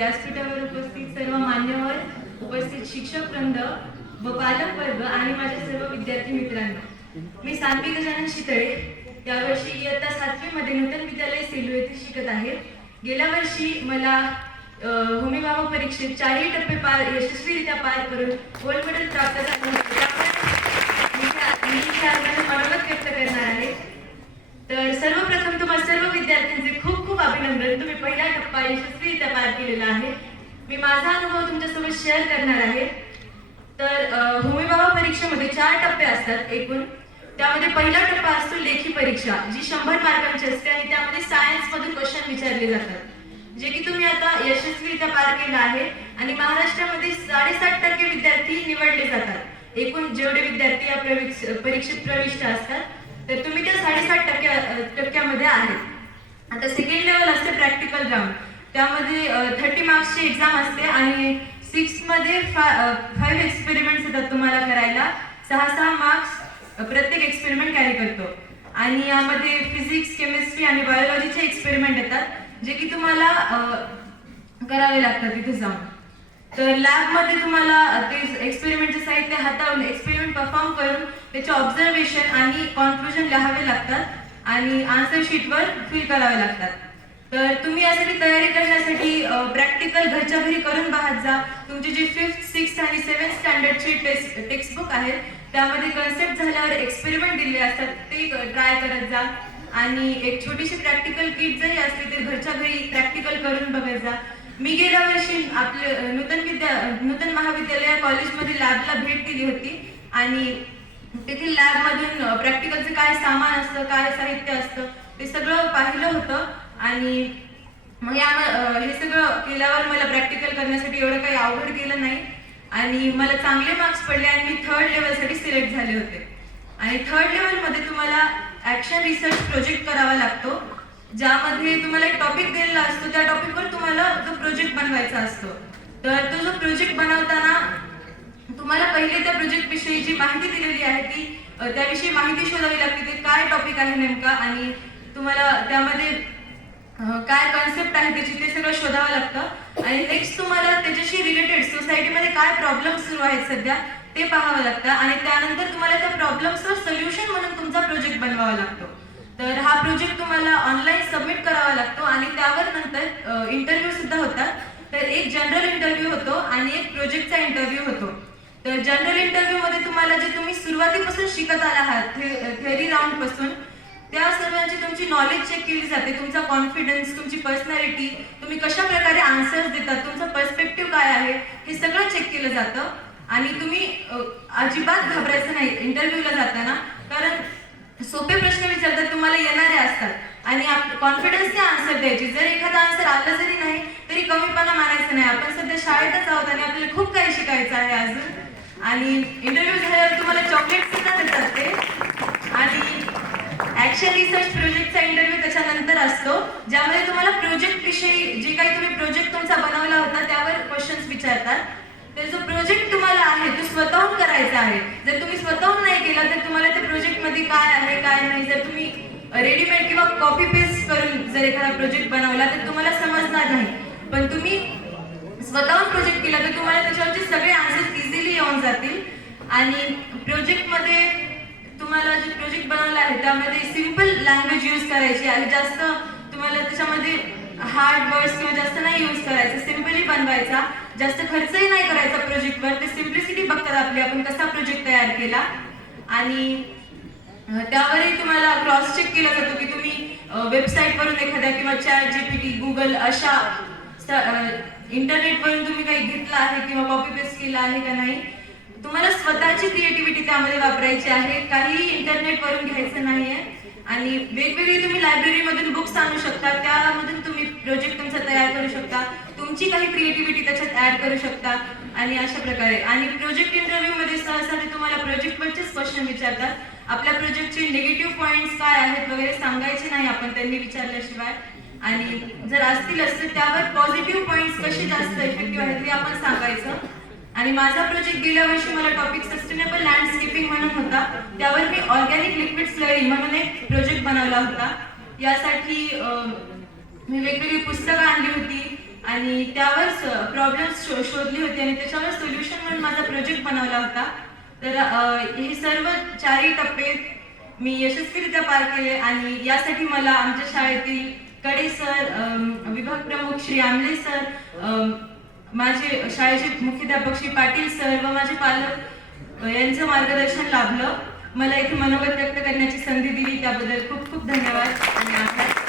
व्यासपीठावर उपस्थित सर्व मान्यवर, उपस्थित शिक्षकवृंद व पालक वर्ग आणि माझ्या सर्व विद्यार्थी मित्रांनो, मी सान्वी गजानन शितळे यावर्षी इयत्ता 7वी मध्ये नूतन विद्यालय सेलू येथे शिकत आहे. गेल्या वर्षी मला होमी बाबा परीक्षेत 4ही टप्पे यशस्वीरित्या पार करून गोल्ड मेडल प्राप्त झाले होते. मनोगत व्यक्त करणार आहे. तर सर्वप्रथम तुम्हाला सर्व विद्यार्थ्यांचे खूप खूप अभिनंदन. तुम्ही पहिला टप्पा यशस्वीरित्या पार केलेला आहे. मी माझा अनुभव तुमच्यासोबत शेअर करणार आहे. तर होमी बाबा परीक्षेमध्ये 4 टप्पे असतात एकूण. त्यामध्ये पहिला टप्पा असतो लेखी परीक्षा, जी 100 मार्कांची असते आणि त्यामध्ये सायन्स मधून क्वेश्चन विचारले जातात, जे की तुम्ही आता यशस्वीरित्या पार केला आहे. आणि महाराष्ट्रामध्ये 7.5% विद्यार्थी निवडले जातात. एकूण जेवढे विद्यार्थी या परीक्षेत प्रविष्ट असतात, तर तुम्ही त्या 7.5% आहेत. आता सेकंड लेवल असते प्रॅक्टिकल राऊंड. त्यामध्ये 30 मार्क्सची एक्झाम असते आणि 6 मध्ये 5 एक्सपेरिमेंट्स येतात तुम्हाला करायला. 6 मार्क्स प्रत्येक एक्सपेरिमेंट कॅरी करतो. आणि यामध्ये फिजिक्स, केमिस्ट्री आणि बायोलॉजीचे एक्सपेरिमेंट येतात, जे की तुम्हाला करावे लागतात तिथे जाऊन. तर लॅबमध्ये तुम्हाला ते एक्सपेरिमेंटचे साहित्य हाताळून एक्सपेरिमेंट परफॉर्म करून त्याचे ऑब्झर्वेशन आणि कॉन्क्लुजन लिहावे लागतात आणि आन्सर शीटवर फिल करावे लागतात. तर तुम्ही यासाठी तयारी करण्यासाठी प्रॅक्टिकल घरच्या घरी करून पाहत जा. तुमचे जे 5th, 6th आणि 7th स्टँडर्डचे टेक्स्टबुक आहेत, त्यामध्ये कन्सेप्ट झाल्यावर एक्सपेरिमेंट दिले असतात, ते ट्राय करत जा. आणि एक छोटीशी प्रॅक्टिकल किट जरी असली तरी घरच्या घरी प्रॅक्टिकल करून बघत जा. मी गेल्या वर्षी आपले नूतन महाविद्यालय कॉलेजमध्ये लॅबला भेट दिली होती आणि तेथील लॅबमधून प्रॅक्टिकलचं काय सामान असतं, काय साहित्य असतं, ते सगळं पाहिलं होतं. आणि मग हे सगळं केल्यावर मला प्रॅक्टिकल करण्यासाठी एवढं काही अवघड गेलं नाही आणि मला चांगले मार्क्स पडले आणि मी 3rd लेवलसाठी सिलेक्ट झाले होते. आणि 3rd लेवलमध्ये तुम्हाला ॲक्शन रिसर्च प्रोजेक्ट करावा लागतो, ज्यामध्ये तुम्हाला एक टॉपिक दिलेला असतो. त्या टॉपिकवर तुम्हाला तो प्रोजेक्ट बनवायचा असतो. तर तो जो प्रोजेक्ट बनवताना तुम्हाला पहिले त्या प्रोजेक्ट विषयी जी माहिती दिलेली आहे ती त्याविषयी माहिती शोधावी लागते. ते काय टॉपिक आहे नेमका आणि तुम्हाला त्यामध्ये काय कॉन्सेप्ट आहे त्याची, ते सगळं शोधावं लागतं. आणि नेक्स्ट तुम्हाला त्याच्याशी रिलेटेड सोसायटीमध्ये काय प्रॉब्लेम सुरू आहेत सध्या, ते पाहावं लागतं. आणि त्यानंतर तुम्हाला त्या प्रॉब्लेम्सवर सोल्युशन म्हणून तुमचा प्रोजेक्ट बनवावा लागतो. तर हा प्रोजेक्ट तुम्हाला ऑनलाईन सबमिट करावा लागतो आणि त्यावर नंतर इंटरव्ह्यू सुद्धा होतात. तर एक जनरल इंटरव्ह्यू होतो आणि एक प्रोजेक्टचा इंटरव्ह्यू होतो. तर जनरल इंटरव्ह्यू मध्ये तुम्हाला जे तुम्ही सुरुवातीपासून शिकत आला आहात, थेअरी राऊंड पासून, त्या सर्वांची तुमची नॉलेज चेक केली जाते. तुमचा कॉन्फिडन्स, तुमची पर्सनॅलिटी, तुम्ही कशा प्रकारे आन्सर्स देतात, तुमचा पर्स्पेक्टिव्ह काय आहे, हे सगळं चेक केलं जातं. आणि तुम्ही अजिबात घाबरायचं नाही इंटरव्ह्यूला जाताना, कारण सोपे प्रश्न विचारतात, तुम्हाला येणारे असतात आणि कॉन्फिडन्सने आन्सर द्यायची. जर एखादा आन्सर आला जरी नाही तरी कमीपणा मानायचं नाही. आपण सध्या शाळेतच आहोत आणि आपल्याला खूप काही शिकायचं आहे अजून. आणि इंटरव्ह्यू झाल्यावर तुम्हाला चॉकलेट सुद्धा देतात ते. आणि ॲक्शन रिसर्च प्रोजेक्टचा इंटरव्ह्यू त्याच्यानंतर असतो, ज्यामध्ये तुम्हाला प्रोजेक्ट विषयी, जे काही तुम्ही प्रोजेक्ट तुमचा बनवला होता त्यावर क्वेश्चन्स विचारतात. तर जो प्रोजेक्ट तुम्हाला आहे तो स्वतःहून करायचा आहे. जर तुम्ही स्वतःहून नाही केला तर तुम्हाला त्या प्रोजेक्टमध्ये काय आहे काय नाही, जर तुम्ही रेडीमेड किंवा कॉपी पेस्ट करून जर एखादा प्रोजेक्ट बनवला तर तुम्हाला समजणार नाही. पण तुम्ही स्वतःहून प्रोजेक्ट केला तर तुम्हाला त्याच्यावरचे सगळे आन्सर्स इझिली येऊन जातील. आणि प्रोजेक्टमध्ये तुम्हाला जे प्रोजेक्ट बनवला आहे त्यामध्ये सिंपल लँग्वेज यूज करायची आहे. जास्त तुम्हाला त्याच्यामध्ये हार्ड वर्ड्स किंवा जास्त नाही यूज करायचं, सिंपली बनवायचा. जास्त खर्चही नाही करायचा प्रोजेक्टवर. ते सिम्प्लिसिटी बघतात आपली, आपण कसा प्रोजेक्ट तयार केला. आणि त्यावरही तुम्हाला क्रॉस चेक केला जातो की तुम्ही वेबसाईटवरून एखाद्या किंवा ChatGPT, गुगल अशा इंटरनेटवरून तुम्ही काही घेतलं आहे किंवा कॉपी पेस्ट केलं आहे का नाही. तुम्हाला स्वतःची क्रिएटिव्हिटी त्यामध्ये वापरायची आहे, काही इंटरनेटवरून घ्यायचं नाहीये. आणि वेगवेगळी तुम्ही लायब्ररीमधून बुक्स आणू शकता, त्यामधून तुम्ही प्रोजेक्ट तुमचा तयार करू शकता, तुमची काही क्रिएटिव्हिटी त्याच्यात ऍड करू शकता. आणि अशा प्रकारे. आणि प्रोजेक्ट इंटरव्ह्यू मध्ये सहसा ते तुम्हाला प्रोजेक्टवरचेच क्वेश्चन विचारतात. आपल्या प्रोजेक्टचे निगेटिव्ह पॉईंट्स काय आहेत वगैरे सांगायचे नाही आपण त्यांनी विचारल्याशिवाय. आणि जर असतीलच तर त्यावर पॉझिटिव्ह पॉईंट्स कसे जास्त इफेक्टिव्ह आहेत हे आपण सांगायचं. आणि माझा प्रोजेक्ट गेल्या वर्षी मला टॉपिक सस्टेनेबल लँडस्केपिंग म्हणून होता. त्यावर मी ऑर्गॅनिक लिक्विड स्लरी म्हणून एक प्रोजेक्ट बनवला होता. यासाठी मी वेगवेगळी पुस्तकं आणली होती आणि आणि त्यावर प्रॉब्लेम्स शोधली होती आणि त्याच्यावर सोल्युशन म्हणून माझा प्रोजेक्ट बनवला होता. तर हे सर्व 4ही टप्पे मी यशस्वीरित्या पार केले आणि यासाठी मला आमच्या शाळेतील कडे सर, विभाग प्रमुख श्री आमले सर, माझे शाळेचे मुख्याध्यापक श्री पाटील सर व माझे पालक यांचं मार्गदर्शन लाभलं. मला इथे मनोगत व्यक्त करण्याची संधी दिली त्याबद्दल खूप खूप धन्यवाद आणि आभार.